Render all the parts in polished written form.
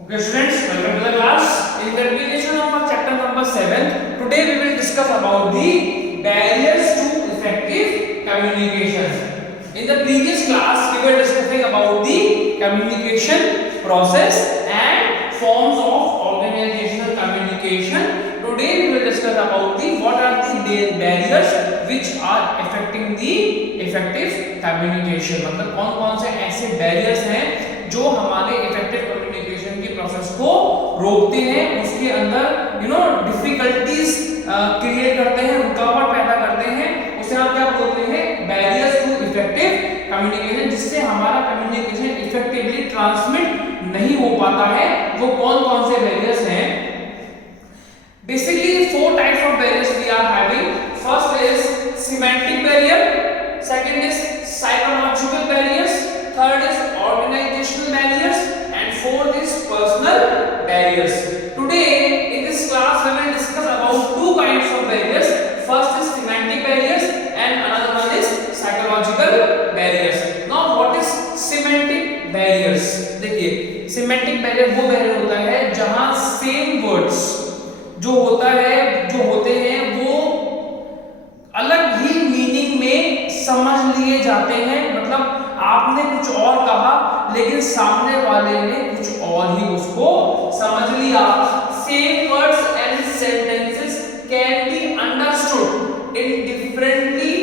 Okay students, welcome to the class. In continuation of our chapter number 7, today we will discuss about the barriers to effective communication. In the previous class, we were discussing about the communication process and forms of organizational communication. Today we will discuss about what are the barriers which are affecting the effective communication. मतलब कौन-कौन से ऐसे barriers हैं जो हमारे effective communication की process को रोकते हैं, उसके अंदर डिफिकल्टीज क्रिएट करते हैं, रुकावट पैदा करते हैं, उसे हम क्या बोलते हैं? बैरियर्स टू इफेक्टिव कम्युनिकेशन, जिससे हमारा कम्युनिकेशन इफेक्टिवली ट्रांसमिट नहीं हो पाता है। वो कौन-कौन से बैरियर्स हैं? Basically 4 types of barriers we are having. First is semantic barrier, second is psychological barriers, third is organizational barriers, and fourth is personal barriers. Today in this class we will discuss about 2 kinds of barriers. First is semantic barriers and another one is psychological barriers. Now what is semantic barriers? देखिए, semantic barrier वो barrier होता है जहां same words जो होते हैं वो अलग ही मीनिंग में समझ लिए जाते हैं। मतलब आपने कुछ और कहा लेकिन सामने वाले ने कुछ और ही उसको समझ लिया। Same words and sentences can be understood in differently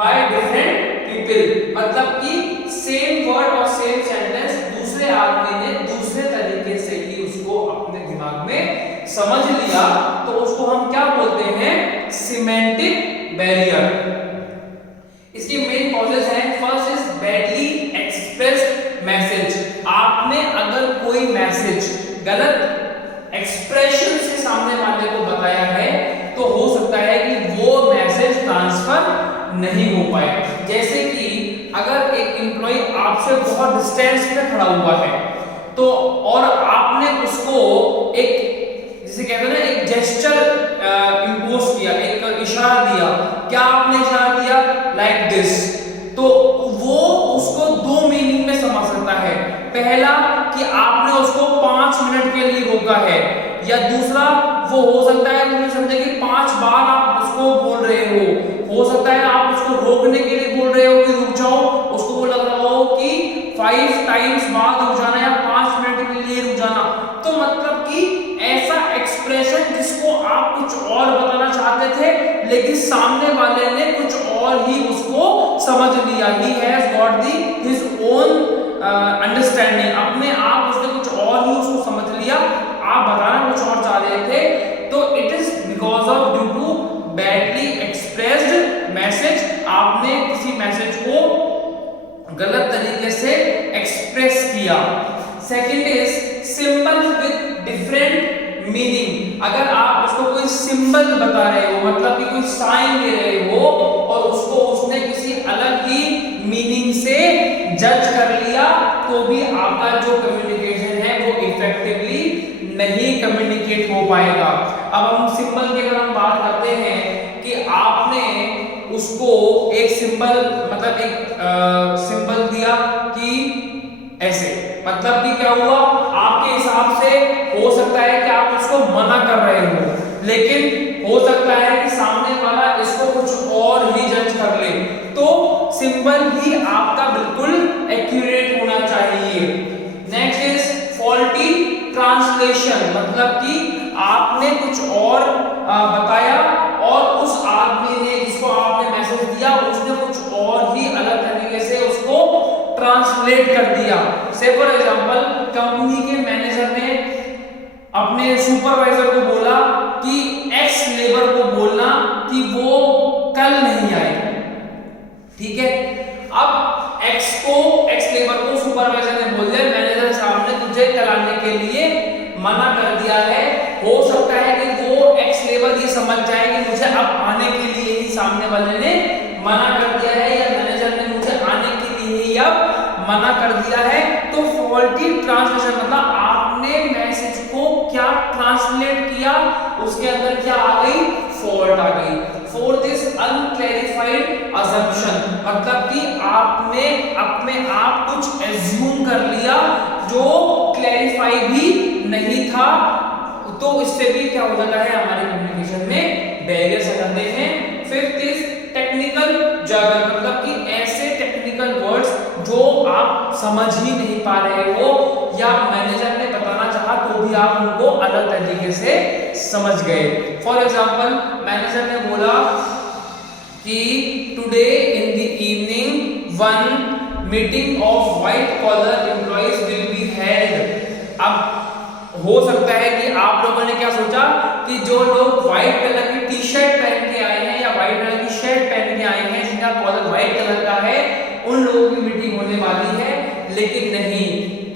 by different people. मतलब कि सेम वर्ड और सेम सेंटेंस दूसरे आदमी ने दूसरे तरीके से ही उसको अपने दिमाग में समझ लिया, तो उसको हम क्या बोलते हैं? Semantic barrier. इसकी मेन कॉजेज हैं। First is badly expressed message. आपने अगर कोई मैसेज गलत एक्सप्रेशन से सामने वाले को बताया है तो हो सकता है कि वो मैसेज ट्रांसफर नहीं हो पाए। जैसे कि अगर एक एम्प्लॉय आपसे बहुत डिस्टेंस पे खड़ा हुआ है तो और आपने उसको एक, जिसे कहते हैं ना, एक जेस्चर इंपोज किया, एक इशारा दिया। क्या आपने इशारा दिया? Like this. तो वो उसको 2 मीनिंग में समझ सकता है। पहला कि आपने उसको 5 मिनट के लिए रोका है, या दूसरा वो हो सकता है कि समझे कि 5 बार आप उसको बोल रहे हो सकता है आप उसको रोकने के लिए बोल रहे हो कि रुक जाओ, उसको वो लग रहा हो कि 5 टाइम्स बाद रुक जाना या 5 मिनट के लिए रुक जाना। तो मतलब कि ऐसा एक्सप्रेशन जिसको आप कुछ और बताना चाहते थे लेकिन सामने वाले ने कुछ और ही उसको समझ लिया। He has got his own understanding। अपने आप उसने कुछ और ही उसको समझ लिया, आप बताना कुछ और चाह रहे थे। तो it is because of due to badly expressed message. आपने किसी मैसेज को गलत तरीके से एक्सप्रेस किया। Second is symbol with different meaning. अगर आप उसको कोई सिंबल बता रहे हो, मतलब कि कोई साइन दे रहे हो और उसको उसने किसी अलग ही मीनिंग से जज कर लिया, तो भी आपका जो कम्युनिकेशन है वो इफेक्टिवली नहीं कम्युनिकेट हो पाएगा। अब हम सिंबल की अगर हम बात करते हैं कि आपने उसको एक सिंबल, मतलब एक सिंबल दिया कि ऐसे, मतलब कि क्या हुआ? आपके हिसाब से हो सकता है कि आप उसको मना कर रहे हो, लेकिन हो सकता है कि सामने वाला इसको कुछ और ही जज कर ले। तो सिंबल ही आपका बिल्कुल एक्यूरेट होना चाहिए। Next is faulty translation. मतलब कि आपने कुछ और बताया और उस आदमी ने, जिसको आपने मैसेज दिया, उसने कुछ और ही अलग तरीके से उसको ट्रांसलेट कर दिया। से फॉर एग्जांपल, कंपनी के मैनेजर ने अपने सुपरवाइजर को बोला कि एक्स लेबर को बोलना कि वो कल नहीं आएगा। ठीक है, अब एक्स लेबर को सुपरवाइजर ने बोल दिया, मैनेजर साहब ने तुझे कल आने के लिए मना कर दिया है। हो सकता है कि वो एक्स लेबर ये समझ जाए कि मुझे अब आने के लिए ही सामने वाले ने मना कर दिया है, या मैनेजर ने मुझे आने के लिए ही अब मना कर दिया है। तो फॉल्टी ट्रांसलेशन मतलब आपने मैसेज को क्या ट्रांसलेट किया, उसके अंदर क्या आ गई? फॉल्ट आ गई। Fourth is unclarified assumption. मतलब कि आपने अपने आप कुछ एज्यूम कर लिया जो था, तो इससे भी क्या हो जाता है, हमारे कम्युनिकेशन में बैरियर्स आ जाते हैं। फिफ्थ इज टेक्निकल jargon, मतलब कि ऐसे टेक्निकल वर्ड्स जो आप समझ ही नहीं पा रहे हो या मैनेजर ने बताना चाहा तो भी आप उनको अलग तरीके से समझ गए। फॉर एग्जांपल मैनेजर ने बोला कि today in the evening one meeting of white collar employees will be held. अब हो सकता है कि आप लोगों ने क्या सोचा कि जो लोग व्हाइट कलर की टी शर्ट पहन के आए हैं या व्हाइट कलर की शर्ट पहन के आए हैं जिनका कॉलर व्हाइट कलर का है, उन लोगों की मीटिंग होने वाली है, लेकिन नहीं,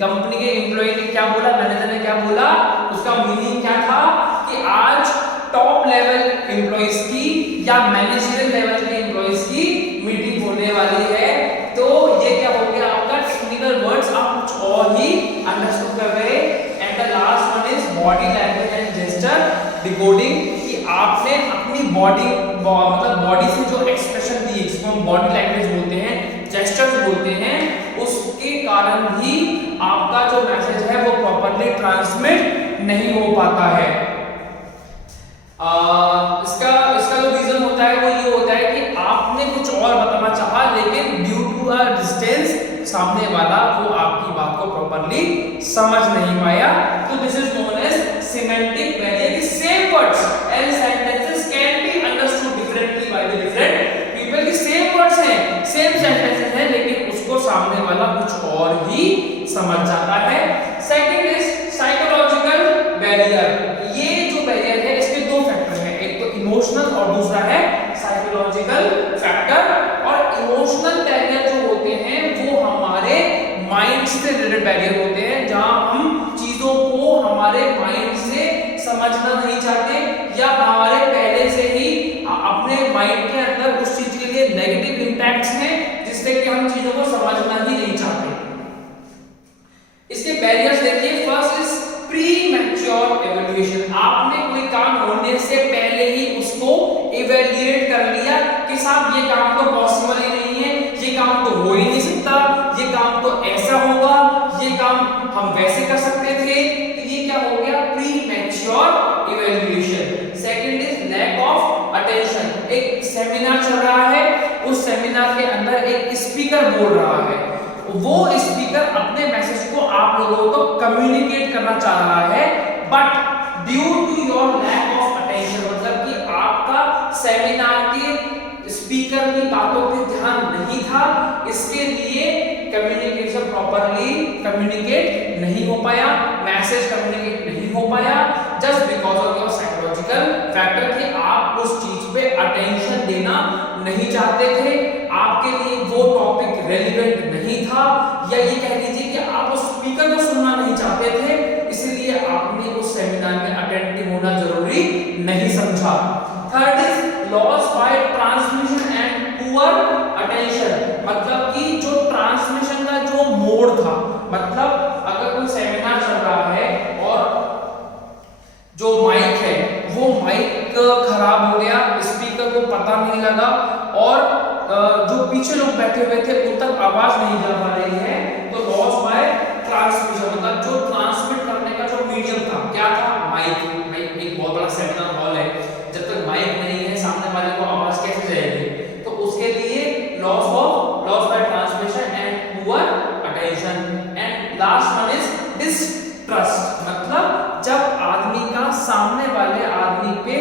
कंपनी के एम्प्लॉय ने क्या बोला, मैनेजर ने क्या बोला, उसका मीनिंग क्या था कि आज टॉप लेवल एम्प्लॉइज की या मैनेजरियल लेवल के एम्प्लॉइज की मीटिंग होने वाली है। तो ये क्या हो गया, आपका टेक्निकल वर्ड्स आप कुछ और ही अंडरस्टैंड कर गए। And the last one is body language and gesture decoding, कि आपने अपनी बॉडी मतलब बॉडी से जो एक्सप्रेशन दी, जिसको हम बॉडी लैंग्वेज बोलते हैं, जेस्चर्स बोलते हैं, उसके कारण ही आपका जो मैसेज है वो प्रॉपर्ली ट्रांसमिट नहीं हो पाता है। इसका जो रीजन होता है वो ये होता है कि आपने कुछ और बताना चाहा, लेकिन ड्यू टू अ डिस्टेंस सामने वाला वो आपकी बात को प्रॉपर्ली समझ नहीं पाया। तो this is known as semantic barrier. The same words and sentences can be understood differently by the different people. की सेम वर्ड्स हैं, सेम सेंटेंसेस हैं, लेकिन उसको सामने वाला कुछ और ही समझ जाता है। Second is psychological barrier. ये जो बैरियर है इसके दो फैक्टर हैं, एक तो इमोशनल और दूसरा है साइकोलॉजिकल फैक्टर। और इमोशनल बैरियर जो होते हैं वो हमारे माइंड से रिलेटेड बैरियर होते हैं, जहां हम चीजों को हमारे माइंड से समझना नहीं चाहते या हमारे पहले से ही अपने माइंड के अंदर उस चीज के लिए नेगेटिव इंपैक्ट्स हैं, जिससे कि हम चीजों को समझना ही नहीं चाहते। इसके बैरियर्स देखिए, first is pre mature evaluation. आपने कोई काम होने से पहले ही उसको इवैल्यूएट कर लिया कि साहब ये काम तो पॉसिबल ही नहीं है, ये काम तो हो ही नहीं सकता, ये काम तो ऐसा होगा, ये काम हम वैसे कर सकते थे। तो ये क्या हो गया, premature evaluation. Second is lack of attention. एक सेमिनार चल रहा है, उस सेमिनार के अंदर एक स्पीकर बोल रहा है, वो स्पीकर अपने मैसेज को आप लोगों को कम्युनिकेट करना चाह रहा है, but due to your lack of attention, मतलब कि आपका सेमिनार के स्पीकर की बातों पे ध्यान नहीं था, इसके लिए कम्युनिकेशन प्रॉपर्ली कम्युनिकेट नहीं हो पाया, मैसेज कम्युनिकेट नहीं हो पाया, just because of your psychological factor कि आप उस चीज पे अटेंशन देना नहीं चाहते थे, आपके लिए वो टॉपिक रेलेवेंट नहीं था, या ये कह लीजिए कि आप उस स्पीकर को सुनना नहीं चाहते थे, इसलिए आपने उस सेमिनार में अटेंटिव होना जरूरी नहीं समझा। Third is loss by transmission and poor attention, मतलब कि जो ट्रांसमिशन का जो मोड था, मतलब अगर कोई सेमिनार चल रहा है और जो माइक है वो माइक खराब हो गया, स्पीकर को पता नहीं लगा और जो पीछे लोग बैठे हुए थे उन तक आवाज नहीं जा पा रही है, तो लॉस बाय ट्रांसमिशन, मतलब जो ट्रांसमिट करने का जो मीडियम था, क्या था, माइक। एक बहुत बड़ा सेमिनार हॉल है, जब तक माइक नहीं है सामने वाले को आवाज कैसे जाएगी, तो उसके लिए loss by transmission and poor attention. And last one is distrust, मतलब जब आदमी का सामने वाले आदमी पे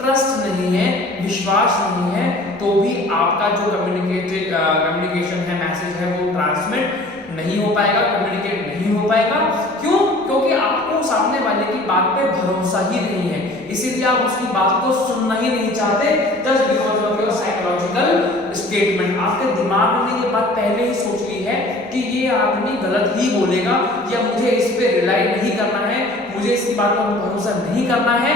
ट्रस्ट नहीं है, विश्वास नहीं है, तो भी आपका जो कम्युनिकेशन है, मैसेज है, वो ट्रांसमिट नहीं हो पाएगा, कम्युनिकेट नहीं हो पाएगा। क्यों? क्योंकि आपको सामने वाले की बात पे भरोसा ही नहीं है, इसीलिए आप उसकी बात को सुनना ही नहीं चाहते, just because of your psychological statement. आपके दिमाग ने ये बात पहले ही सोच ली है कि ये आदमी गलत ही बोलेगा, या मुझे इस पे रिलाई नहीं करना है, मुझे इसकी बातों पर भरोसा नहीं करना है,